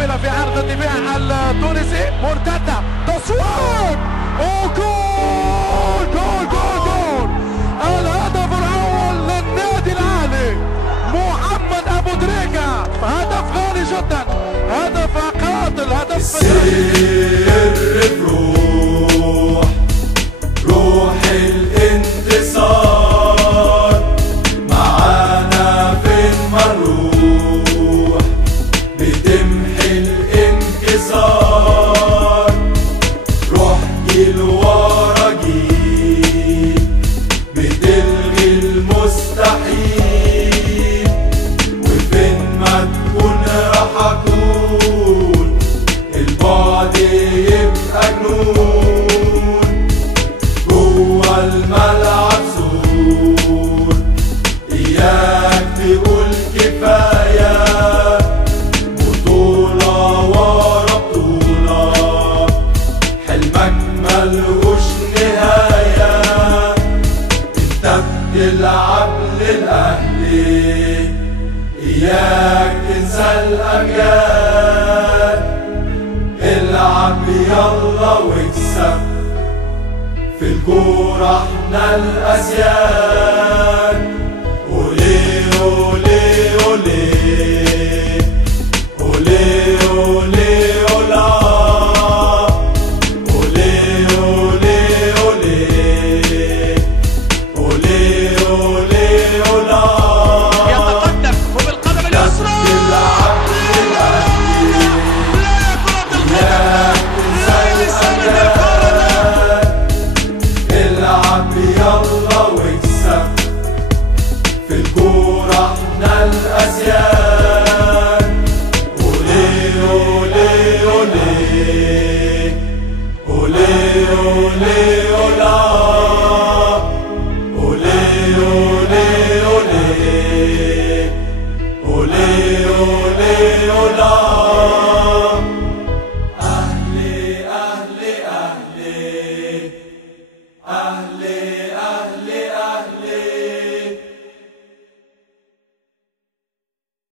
طويلة في عرض الدفاع التونسي، مرتدة، تصوير، وجول جول جول جول. الهدف الأول للنادي الأهلي، محمد أبو دريكة، هدف غالي جدا، هدف قاتل، هدف السر بروح، روح الانتصار، معانا فين ما نروح بتمحي الانكسار، روح جيل ورا جيل بتلغي المستحيل، وفين ما تكون راح اكون البعد يبقى جنون، جوا الملعب سور اياك تقول كفاية، بطولة ورا بطولة حلمك ملهوش نهاية، انت بتلعب للأهلي اياك تنسى الأمجاد، العب يلا واكسب، في الكورة احنا الأسياد، أولي أولي أولي أولي أولي أولا، أولي أولي أولي أولي أولي أولا. يتقدم وبالقدم اليسرى يلا واكسب، في الكورة احنا الأسياد.